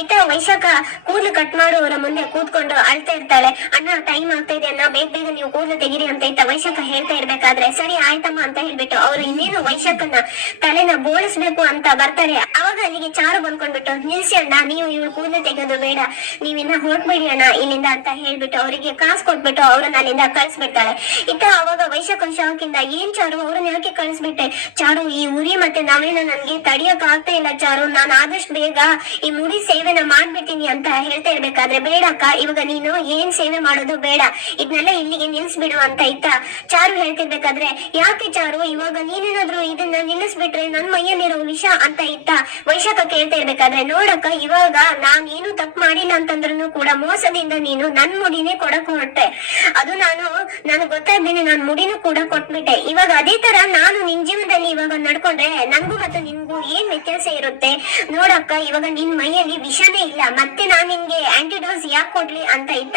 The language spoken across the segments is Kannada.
ಇತ್ತ ವೈಶಾಖ ಕೂದಲು ಕಟ್ ಮಾಡುವವರ ಮುಂದೆ ಕೂತ್ಕೊಂಡು ಅಳ್ತಾ ಇರ್ತಾಳೆ. ಅಣ್ಣ ಟೈಮ್ ಆಗ್ತಾ ಇದೆ ಅಣ್ಣ. ಬೇಗ ಬೇಗ ನೀವು ಕೂದಲು ತೆಗಿರಿ ಅಂತ ಇತ್ತ ವೈಶಾಖ ಹೇಳ್ತಾ ಇರ್ಬೇಕಾದ್ರೆ ಸರಿ ಆಯ್ತಮ್ಮ ಅಂತ ಹೇಳ್ಬಿಟ್ಟು ಅವ್ರು ಇನ್ನೇನು ವೈಶಾಖನ ತಲೆನ ಬೋಳಿಸ್ಬೇಕು ಅಂತ ಬರ್ತಾರೆ. ಅವಾಗ ಅಲ್ಲಿಗೆ ಚಾರು ಬಂದ್ಕೊಂಡ್ಬಿಟ್ಟು, ನಿಲ್ಸಿ ಅಣ್ಣ, ನೀವು ಇವ್ರು ಕೂದಲು ತೆಗೆಯೋದು ಬೇಡ. ನೀವಿನ್ನ ಹೊರಟ್ಬೇಡಿ ಅಣ್ಣ ಇಲ್ಲಿಂದ ಅಂತ ಹೇಳ್ಬಿಟ್ಟು ಅವರಿಗೆ ಕಾಸು ಕೊಟ್ಬಿಟ್ಟು ಅವ್ರನ್ನ ಅಲ್ಲಿಂದ ಕಳ್ಸಿಬಿಡ್ತಾಳೆ. ಇತ್ತ ಅವಾಗ ಶಾಕಿಂದ ಏನ್ ಚಾರು ಅವ್ರನ್ನ ಯಾಕೆ ಕಳಿಸ್ಬಿಟ್ಟೆ? ಚಾರು, ಈ ಉರಿ ಮತ್ತೆ ನಾವೇನ ನನ್ಗೆ ತಡಿಯಕ್ ಆಗ್ತಾ ಇಲ್ಲ ಚಾರು. ನಾನು ಆದಷ್ಟು ಬೇಗ ಈ ಮುಡಿ ಸೇವೆನ ಮಾಡ್ಬಿಡ್ತೀನಿ ಅಂತ ಹೇಳ್ತಾ ಇರ್ಬೇಕಾದ್ರೆ ಬೇಡಕ್ಕ ಇವಾಗ ನೀನು ಏನ್ ಸೇವೆ ಮಾಡೋದು ಬೇಡ. ಇದನ್ನೆಲ್ಲ ಇಲ್ಲಿಗೆ ನಿಲ್ಸ್ಬಿಡು ಅಂತ ಇತ್ತ. ಚಾರು ಹೇಳ್ತಿರ್ಬೇಕಾದ್ರೆ, ಯಾಕೆ ಚಾರು? ಇವಾಗ ನೀನೇನಾದ್ರು ಇದನ್ನ ನಿಲ್ಲಿಸ್ಬಿಟ್ರೆ ನನ್ ಮೈಯಲ್ಲಿರೋ ವಿಷ ಅಂತ ಇತ್ತ. ವೈಶಾಖ ಕೇಳ್ತಾ ಇರ್ಬೇಕಾದ್ರೆ, ನೋಡಕ್ಕ, ಇವಾಗ ನಾನ್ ಏನು ತಪ್ಪು ಮಾಡಿಲ್ಲ ಅಂತಂದ್ರೂ ಕೂಡ ಮೋಸದಿಂದ ನೀನು ನನ್ ಮುಡಿನೇ ಕೊಡಕ್ ಹೊರಟೆ. ಅದು ನಾನು ನನ್ ಗೊತ್ತಾಗ್ದೇನೆ ನಾನ್ ಮುಡಿನೂ ಕೂಡ ಕೊಟ್ಬಿಟ್ಟೆ. ಇವಾಗ ಅದೇ ತರ ನಾನು ನಿನ್ ಜೀವನದಲ್ಲಿ ಇವಾಗ ನಡ್ಕೊಂಡ್ರೆ ನಂಗೂ ಮತ್ತು ನಿನ್ಗೂ ಏನ್ ವ್ಯತ್ಯಾಸ ಇರುತ್ತೆ? ನೋಡಕ್ಕ, ಇವಾಗ ನಿನ್ ಮೈಯಲ್ಲಿ ವಿಷನೇ ಇಲ್ಲ. ಮತ್ತೆ ನಾನ್ ನಿನ್ಗೆ ಆಂಟಿಡೋಸ್ ಯಾಕೆ ಕೊಡ್ಲಿ ಅಂತ ಇತ್ತ?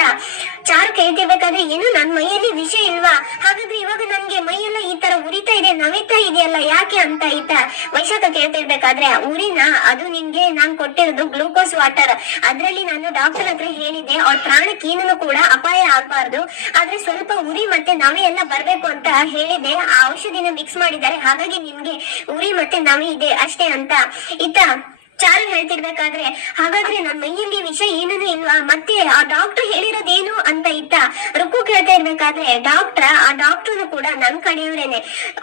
ಚಾರು ಕೇಳ್ತಿರ್ಬೇಕಾದ್ರೆ ಏನು ನನ್ ಮೈಯಲ್ಲಿ ವಿಷ ಇಲ್ವಾ? ಹಾಗಾದ್ರೆ ಇವಾಗ ನನ್ಗೆ ಮೈಯೆಲ್ಲ ಈ ತರ ಉರಿತಾ ಇದೆ, ನವಿತಾ ಇದೆಯಲ್ಲ, ಯಾಕೆ ಅಂತ ಈತ ವೈಶಾಖ ಕೇಳ್ತಿರ್ಬೇಕಾದ್ರೆ ಉರಿನ, ಅದು ನಿನ್ಗೆ ನಾನ್ ಕೊಟ್ಟಿರೋದು ಗ್ಲೂಕೋಸ್ ವಾಟರ್. ಅದ್ರಲ್ಲಿ ನಾನು ಡಾಕ್ಟರ್ ಹತ್ರ ಹೇಳಿದ್ದೆ, ಅವ್ರ ಪ್ರಾಣಕ್ಕೇನೂ ಕೂಡ ಅಪಾಯ ಆಗ್ಬಾರ್ದು. ಆದ್ರೆ ಸ್ವಲ್ಪ ಉರಿ ಮತ್ತೆ ನವೆ ಎಲ್ಲ ಬರ್ಬೇಕು ಅಂತ ಹೇಳಿದೆ ಆ ಔಷಧಿನ ಮಿಕ್ಸ್ ಮಾಡಿದ್ದಾರೆ, ಹಾಗಾಗಿ ನಿಮ್ಗೆ ಉರಿ ಮತ್ತೆ ನವಿ ಇದೆ ಅಷ್ಟೇ ಅಂತ. ಇತ್ತ ಚಾರು ಹೇಳ್ತಿರ್ಬೇಕಾದ್ರೆ, ಹಾಗಾದ್ರೆ ನನ್ನ ಮೈಯಲ್ಲಿ ವಿಷ ಏನೂ ಇಲ್ವಾ? ಮತ್ತೆ ಆ ಡಾಕ್ಟರ್ ಹೇಳಿರೋದೇನು ಅಂತ ಇದ್ದ ರುಕ್ಕು ಕೇಳ್ತಾ ಇರ್ಬೇಕಾದ್ರೆ ಡಾಕ್ಟರ್ ಆ ಡಾಕ್ಟರ್ ಕೂಡ ನನ್ ಕಡೆಯವರೇನೆ.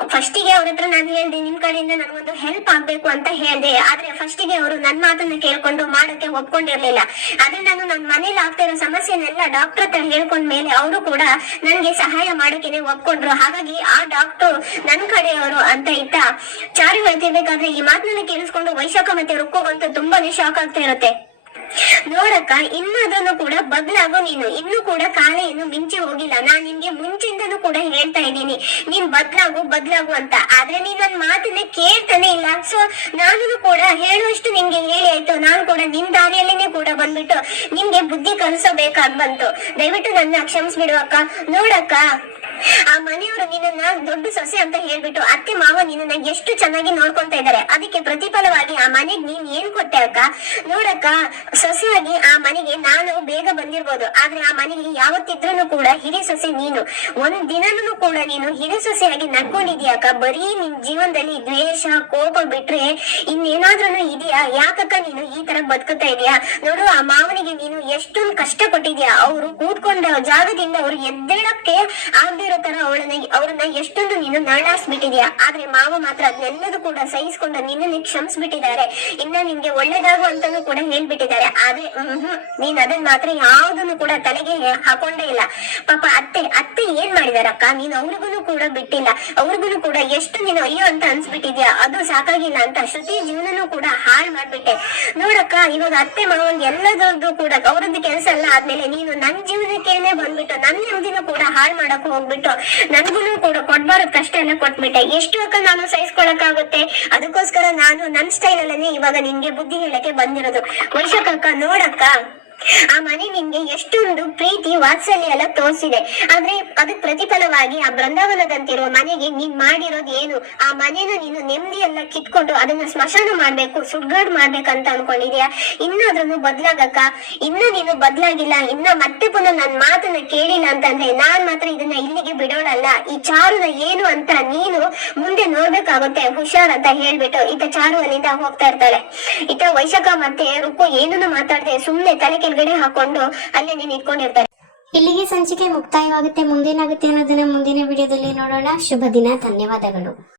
ಫಸ್ಟಿಗೆ ಅವ್ರ ಹತ್ರ ನಾನು ಹೇಳ್ದೆ, ನಿಮ್ ಕಡೆಯಿಂದ ನನಗೊಂದು ಹೆಲ್ಪ್ ಆಗ್ಬೇಕು ಅಂತ ಹೇಳ್ದೆ. ಆದ್ರೆ ಫಸ್ಟಿಗೆ ಅವರು ನನ್ ಮಾತನ್ನ ಕೇಳ್ಕೊಂಡು ಮಾಡಕ್ಕೆ ಒಪ್ಕೊಂಡಿರ್ಲಿಲ್ಲ. ಆದ್ರೆ ನಾನು ನನ್ನ ಮನೇಲಿ ಆಗ್ತಾ ಇರೋ ಸಮಸ್ಯೆನೆಲ್ಲ ಡಾಕ್ಟರ್ ಹತ್ರ ಹೇಳ್ಕೊಂಡ್ ಮೇಲೆ ಅವರು ಕೂಡ ನನ್ಗೆ ಸಹಾಯ ಮಾಡಕ್ಕೆ ಒಪ್ಕೊಂಡ್ರು. ಹಾಗಾಗಿ ಆ ಡಾಕ್ಟರ್ ನನ್ ಕಡೆಯವರು ಅಂತ ಇದ್ದ ಚಾರು ಹೇಳ್ತಿರ್ಬೇಕಾದ್ರೆ, ಈ ಮಾತನ್ನ ಕೇಳಿಸ್ಕೊಂಡು ವೈಶಾಖ ಮತ್ತೆ ರುಕ್ಕೋಗಂತೂ ತುಂಬಾನೇ ಶಾಕ್ ಆಗ್ತಾ ಇರುತ್ತೆ. ನೋಡಕ್ಕ ಇನ್ನದನ್ನು ಕೂಡ ಬದಲಾಗೋ ನೀನು. ಇನ್ನು ಕೂಡ ಕಾಲ ಏನು ಮಿಂಚಿ ಹೋಗಿಲ್ಲ. ನಾನ್ ನಿನ್ಗೆ ಮುಂಚಿಂದನು ಕೂಡ ಹೇಳ್ತಾ ಇದ್ದೀನಿ. ನೀನ್ ಬದ್ಲಾಗು ಬದ್ಲಾಗು ಅಂತ. ಆದ್ರೆ ನೀನ್ ನನ್ ಮಾತನ್ನ ಕೇಳ್ತಾನೆ ಇಲ್ಲ. ಸೊ ನಾನು ಕೂಡ ಹೇಳುವಷ್ಟು ನಿನ್ಗೆ ಹೇಳಿ ಆಯ್ತು. ನಾನು ಕೂಡ ನಿನ್ ದಾರಿಯಲ್ಲೇನೆ ಕೂಡ ಬಂದ್ಬಿಟ್ಟು ನಿಮ್ಗೆ ಬುದ್ಧಿ ಕಲಿಸಬೇಕಾಗ್ ಬಂತು. ದಯವಿಟ್ಟು ನನ್ನ ಕ್ಷಮಿಸ್ಬಿಡು ಅಕ್ಕ. ನೋಡಕ್ಕ ಆ ಮನೆಯವರು ನಿನ್ನನ್ನ ದೊಡ್ಡ ಸೊಸೆ ಅಂತ ಹೇಳ್ಬಿಟ್ಟು ಅತ್ತೆ ಮಾವ ನಿನ್ನನ್ನ ಎಷ್ಟು ಚೆನ್ನಾಗಿ ನೋಡ್ಕೊಂತ ಇದ್ದಾರೆ. ಅದಕ್ಕೆ ಪ್ರತಿಫಲವಾಗಿ ಆ ಮನೆಗ್ ನೀನ್ ಏನ್ ಕೊಟ್ಟೆ ಅಕ್ಕ? ನೋಡಕ್ಕ, ಸೊಸೆಯಾಗಿ ಆ ಮನೆಗೆ ನಾನು ಬೇಗ ಬಂದಿರ್ಬೋದು. ಆದ್ರೆ ಆ ಮನೆಗೆ ಯಾವತ್ತಿದ್ರೂ ಕೂಡ ಹಿರಿ ಸೊಸೆ ನೀನು. ಒಂದ್ ದಿನನೂ ಕೂಡ ನೀನು ಹಿರಿ ಸೊಸೆಯಾಗಿ ನಡ್ಕೊಂಡಿದ್ಯಾಕ ಬರೀ ನಿನ್ ಜೀವನದಲ್ಲಿ ದ್ವೇಷ, ಕೋಪ ಬಿಟ್ರೆ ಇನ್ನೇನಾದ್ರೂ ಇದೆಯಾ? ಯಾಕಕ್ಕ ನೀನು ಈ ತರ ಬದುಕುತ್ತಾ ಇದೀಯಾ? ನೋಡು, ಆ ಮಾವನಿಗೆ ನೀನು ಎಷ್ಟೊಂದು ಕಷ್ಟ ಕೊಟ್ಟಿದ್ಯಾ ಅವರು ಕೂತ್ಕೊಂಡ ಜಾಗದಿಂದ ಅವ್ರು ಎದ್ದೇಳಕ್ಕೆ ಆಗದೆ ಇರೋ ತರ ಅವಳನ್ನ ಅವ್ರನ್ನ ಎಷ್ಟೊಂದು ನೀನು ನರಳಾಸ್ಬಿಟ್ಟಿದ್ಯಾ ಆದ್ರೆ ಮಾವ ಮಾತ್ರ ಅದನ್ನೆಲ್ಲದೂ ಕೂಡ ಸಹಿಸ್ಕೊಂಡು ನಿನ್ನ ಕ್ಷಮಿಸ್ಬಿಟ್ಟಿದ್ದಾರೆ. ಇನ್ನ ನಿನ್ಗೆ ಒಳ್ಳೇದಾಗು ಅಂತಾನು ಕೂಡ ಹೇಳ್ಬಿಟ್ಟಿದ್ದಾರೆ. ಆದ್ರೆ, ಹ್ಮ್ ನೀನ್ ಅದನ್ನ ಮಾತ್ರ ಯಾವ್ದನ್ನು ಕೂಡ ತಲೆಗೆ ಹಾಕೊಂಡೇ ಇಲ್ಲ. ಪಾಪ ಅತ್ತೆ ಅತ್ತೆ ನೀನು ಅವ್ರಿಗೂ ಕೂಡ ಬಿಟ್ಟಿಲ್ಲ. ಅವ್ರಿಗೂ ಕೂಡ ಎಷ್ಟು ನೀನು ಅಯ್ಯೋ ಅಂತ ಅನ್ಸ್ಬಿಟ್ಟಿದ್ಯಾ? ಅದು ಸಾಕಾಗಿಲ್ಲ ಅಂತ ಶ್ರುತಿ ಜೀವನನೂ ಕೂಡ ಹಾಳು ಮಾಡ್ಬಿಟ್ಟೆ. ನೋಡಕ್ಕ, ಇವಾಗ ಅತ್ತೆ ಮಾವಂಗೆ ಎಲ್ಲದರದ್ದು ಕೂಡ ಅವ್ರದ್ದು ಕೆಲಸ ಎಲ್ಲ ಆದ್ಮೇಲೆ ನೀನು ನನ್ ಜೀವನಕ್ಕೇನೆ ಬಂದ್ಬಿಟ್ಟು, ನನ್ ನೆಮ್ಮದಿನ ಕೂಡ ಹಾಳು ಮಾಡಕ್ ಹೋಗ್ಬಿಟ್ಟು, ನನ್ಗುನು ಕೂಡ ಕೊಡ್ಬಾರ ಕಷ್ಟ ಎಲ್ಲ ಕೊಟ್ಬಿಟ್ಟೆ. ಎಷ್ಟು ಅಕ್ಕ ನಾನು ಸಹಿಸ್ಕೊಳಕ್ಕಾಗುತ್ತೆ? ಅದಕ್ಕೋಸ್ಕರ ನಾನು ನನ್ ಸ್ಟೈಲ್ ಅಲ್ಲೇ ಇವಾಗ ನಿನ್ಗೆ ಬುದ್ಧಿ ಹೇಳಕ್ಕೆ ಬಂದಿರೋದು. ವೈಶಾಖಕ್ಕ, ನೋಡಕ್ಕ. ಆ ಮನೆ ನಿಮ್ಗೆ ಎಷ್ಟೊಂದು ಪ್ರೀತಿ ವಾತ್ಸಲ್ಯ ಎಲ್ಲ ತೋರಿಸಿದೆ. ಆದ್ರೆ ಅದಕ್ ಪ್ರತಿಫಲವಾಗಿ ಆ ಬೃಂದಾವನದಂತಿರುವ ಮನೆಗೆ ನೀನ್ ಮಾಡಿರೋದು ಏನು? ಆ ಮನೇನ ನೀನು ನೆಮ್ಮದಿ ಎಲ್ಲ ಕಿತ್ಕೊಂಡು ಅದನ್ನ ಸ್ಮಶಾನ ಮಾಡ್ಬೇಕು, ಸುಡ್ಗಾಡ್ ಮಾಡ್ಬೇಕಂತ ಅನ್ಕೊಂಡಿದ್ಯಾ? ಇನ್ನಾದ್ರೂ ಬದ್ಲಾಗಕ್ಕ? ಇನ್ನ ನೀನು ಬದ್ಲಾಗಿಲ್ಲ, ಇನ್ನ ಮತ್ತೆ ಪುನಃ ನನ್ ಮಾತನ್ನ ಕೇಳಿಲ್ಲ ಅಂತಂದ್ರೆ ನಾನ್ ಮಾತ್ರ ಇದನ್ನ ಇಲ್ಲಿಗೆ ಬಿಡೋಣಲ್ಲ ಈ ಚಾರುನ ಏನು ಅಂತ ನೀನು ಮುಂದೆ ನೋಡ್ಬೇಕಾಗುತ್ತೆ. ಹುಷಾರ್ ಅಂತ ಹೇಳ್ಬಿಟ್ಟು ಈತ ಚಾರು ಅಲ್ಲಿಂದ ಹೋಗ್ತಾ ಇರ್ತಾಳೆ. ಈತ ವೈಶಾಖ ಮತ್ತೆ ರುಕ್ಕು ಏನನ್ನು ಮಾತಾಡ್ದೆ ಸುಮ್ನೆ ತಲೆ ಕೆಳಗಡೆ ಹಾಕೊಂಡು ಅಲ್ಲೇ ನೀನ್ ಇಟ್ಕೊಂಡಿರ್ತಾರೆ. ಇಲ್ಲಿಗೆ ಸಂಚಿಕೆ ಮುಕ್ತಾಯವಾಗುತ್ತೆ. ಮುಂದೇನಾಗುತ್ತೆ ಅನ್ನೋದನ್ನ ಮುಂದಿನ ವಿಡಿಯೋದಲ್ಲಿ ನೋಡೋಣ. ಶುಭ ದಿನ. ಧನ್ಯವಾದಗಳು.